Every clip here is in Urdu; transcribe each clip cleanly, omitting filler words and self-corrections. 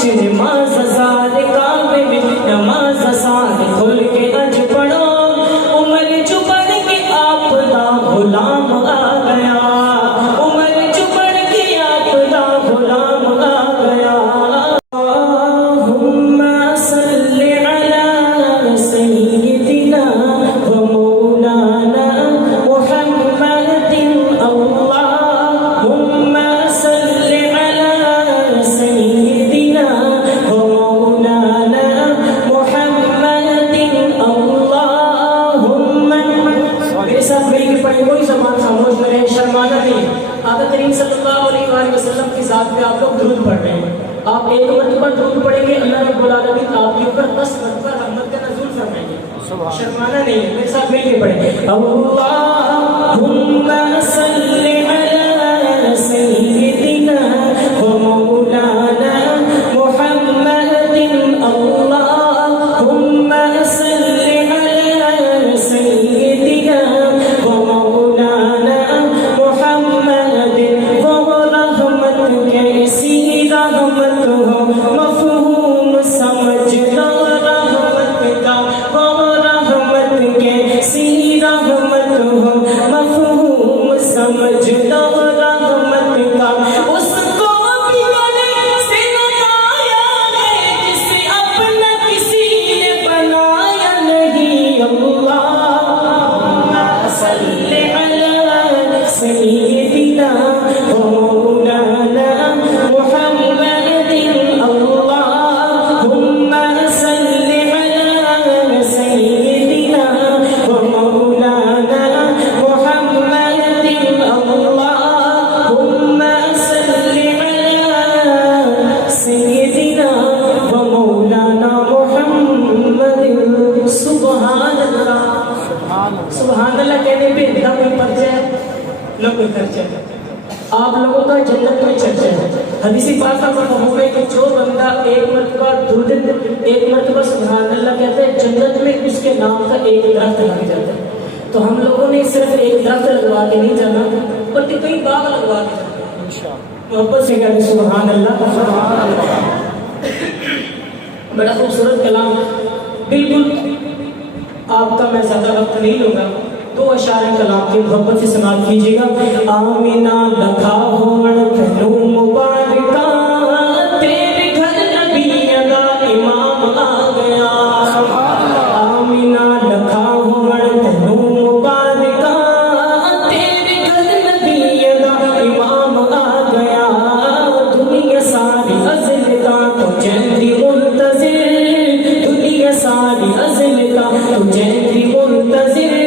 بچ نماز سار کعبے میں نماز سار کھل کے اج پڑھو عمر چپڑ کے آپ دا غلام آ گیا عمر چپڑ کے آپ دا غلام آ گیا اللہم صلی علی سیدنا و مولانا محمد اللہم صلی علی سیدنا و مولانا محمد اللہم میرے ساتھ مل کے پڑھیں کوئی زبان خاموش نہ رہے شرمانا نہیں آقا کریم صلی اللہ علیہ وآلہ وسلم کی ذات پہ آپ لوگ درود پڑھ رہے ہیں آپ ایک مرتبہ درود پڑھیں گے اللہ رب العالمین آپ کے اوپر 10 مرتبہ رحمت کا نزول فرمائیں گے شرمانا نہیں ہے میرے ساتھ مل کے پڑھیں اللہم صلی علی سیدنا و مولانا محمد اللہم صلی علی سیدنا و مولانا محمد وہ رحمت کیسی رحمت ہو مفہوم سمجھنا رحمت کا وہ رحمت کیسی رحمت ہو مفہوم سمجھنا رحمت کا اس کو بھی گلے سے لگایا ہے جسے اپنا کسی نے بنایا نہیں اللہم صلی علی سیدنا و مولانا محمد اللہم صلی علی سیدنا و مولانا محمد اللہم صلی علی سیدنا و مولانا محمد سبحان اللہ سبحان اللہ کہنے پہ نہ کوئی پرچہ ہے نہ کوئی خرچہ ہے آپ لوگوں کا جنت میں چرچا ہے حدیث پاک کا مفہوم ہے کہ جو بندہ ایک مرتبہ سبحان اللہ کہتا ہے جنت میں اس کے نام کا ایک درخت لگ جاتا ہے تو ہم لوگوں نے صرف ایک درخت لگوا کے نہیں جانا بلکہ کئی باغ لگوا کے جانا محبت سے کہتے سبحان اللہ بڑا خوبصورت کلام بالکل آپ کا میں زیادہ وقت نہیں لوں گا دو اشعار کلام کی محبت سے سماعت کیجیے گا آمینہ لکھا ہوڑ پہنو مبارکہ تیرے گھر نبی ادا امام آ گیا آمینہ لکھا ہوڑ پہنو مبارکہ تیرے گھر نبی ادا امام آ گیا دنیا ساری ازل کا تجھے بھی منتظر دنیا ساری ازل کا تجھے بھی منتظر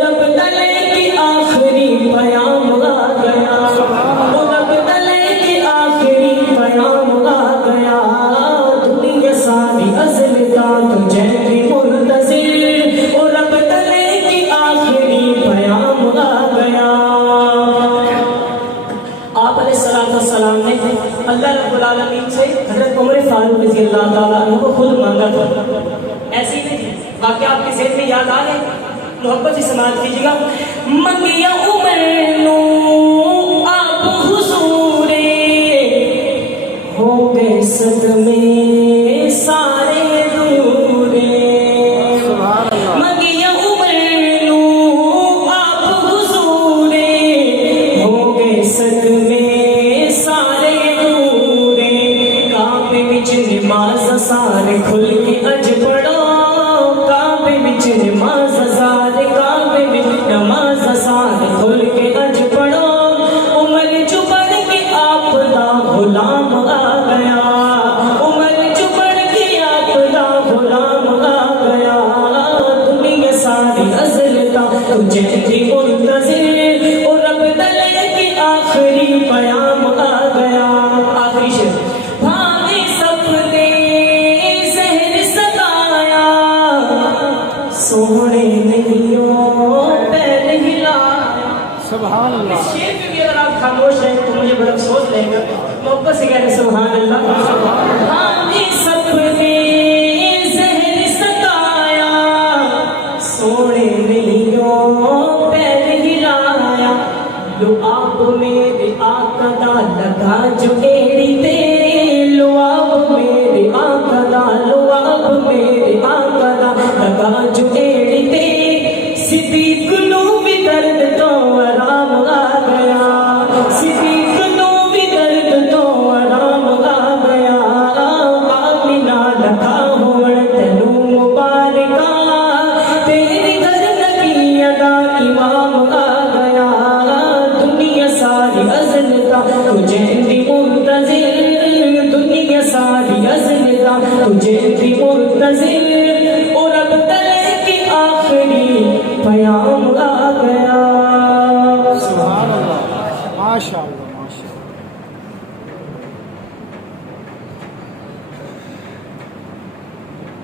رب تلے کی آخری پیام آ گیا رب تلے کی آخری پیام آ گیا دنیا ساری ازل کا تجھے بھی منتظر رب تلے کی آخری پیام آ گیا آپ علیہ السلام نے اللہ رب العالمین سے حضرت عمر فاروق رضی اللہ تعالیٰ عنہ کو خود مانگا تھا ایسے ہی نہیں باقی آپ کے ذہن میں یاد آ گئے محبت سے سماعت کیجیے گا منگیا عمر نو آپ حضور ہو گئے صدمے سارے دور منگیا عمر نو آپ حضور ہو گئے صدمے سارے دور کعبے وچ نماز سارے کھل کے اج پڑھو کعبے وچ نماز سارے کعبے وچ نماز سارے کھل کے اج پڑھو عمر چپڑ کے آپ دا غلام آ گیا عمر چپڑ کے آپ دا غلام آ گیا دنیا ساری ازل کا تجھے بھی منتظر رب تلے کی آخری پیام آ گیا آخری شعر بھاگے سپنے زہر ستایا سونے نہیں پیر ہلایا سبحان اللہ اس شعر پہ بھی اگر آپ خاموش ہیں تو مجھے بڑا افسوس لے گا محبت سے کہتے سبحان اللہ بھاگے سپنے زہر ستایا سونے نہیں پیر ہلایا لو آپ میرے آقا دا لگا جو ایڑی تیرے لو آپ تجھے بھی منتظر اور اب تلے کی آخری پیام آ گیا. سبحان اللہ، ماشاء اللہ، ماشاء اللہ.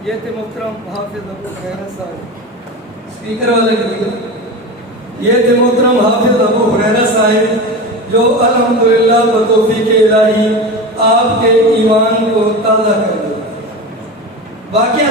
یہ تھے محترم حافظ ابو ہریرہ صاحب، اسپیکر والے کے. یہ تھے محترم حافظ ابو ہریرہ صاحب جو الحمدللہ بتوفیق الہی آپ کے ایمان کو تازہ کر دے. واقعہ